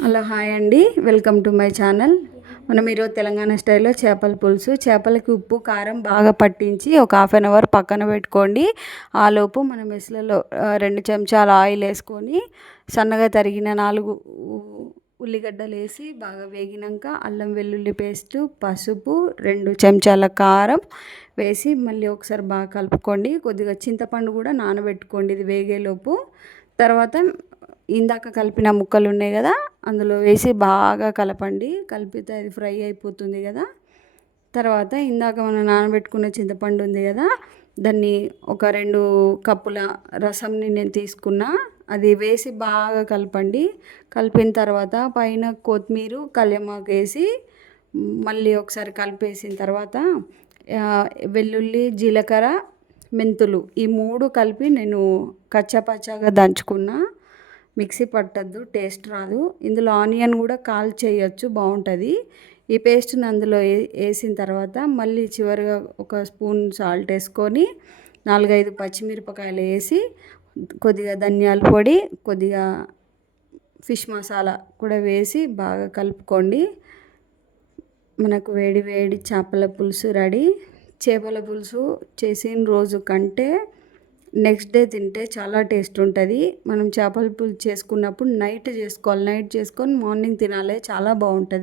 Hello hi అండి, welcome to my channel. మనం ఈరోజు తెలంగాణ స్టైల్లో చేపల పులుసు, చేపలకి ఉప్పు కారం బాగా పట్టించి ఒక హాఫ్ అన్ అవర్ పక్కన పెట్టుకోండి. ఆలోపు మనం మెస్లలో 2 చెంచాల ఆయిల్ వేసుకొని సన్నగా తరిగిన 4 ఉల్లిగడ్డలు వేసి బాగా వేగినాక అల్లం వెల్లుల్లి పేస్టు, పసుపు, 2 చెంచాల కారం వేసి మళ్ళీ ఒకసారి బాగా కలుపుకోండి. కొద్దిగా చింతపండు కూడా నానబెట్టుకోండి ఇది వేగేలోపు. తర్వాత ఇందాక కలిపిన ముక్కలు ఉన్నాయి కదా, అందులో వేసి బాగా కలపండి. కలిపితే అది ఫ్రై అయిపోతుంది కదా. తర్వాత ఇందాక మనం నానబెట్టుకున్న చింతపండు ఉంది కదా, దాన్ని ఒక 2 కప్పుల రసంని నేను తీసుకున్నా, అది వేసి బాగా కలపండి. కలిపిన తర్వాత పైన కొత్తిమీర కల్యమాకు వేసి మళ్ళీ ఒకసారి కలిపేసిన తర్వాత వెల్లుల్లి, జీలకర్ర, మెంతులు ఈ 3 కలిపి నేను కచ్చాపచ్చాగా దంచుకున్నా. మిక్సీ పట్టద్దు, టేస్ట్ రాదు. ఇందులో ఆనియన్ కూడా చేయొచ్చు, బాగుంటుంది. ఈ పేస్ట్ని అందులో వేసిన తర్వాత మళ్ళీ చివరిగా ఒక స్పూన్ సాల్ట్ వేసుకొని 4-5 పచ్చిమిరపకాయలు వేసి కొద్దిగా ధనియాల పొడి, కొద్దిగా ఫిష్ మసాలా కూడా వేసి బాగా కలుపుకోండి. మనకు వేడి వేడి చేపల పులుసు రెడీ. చేపల పులుసు చేసిన రోజు కంటే నెక్స్ట్ డే తింటే చాలా టేస్ట్ ఉంటుంది. మనం చేపల పులుసు చేసుకున్నప్పుడు నైట్ చేసుకోవాలి, నైట్ చేసుకొని మార్నింగ్ తినాలి, చాలా బాగుంటుంది.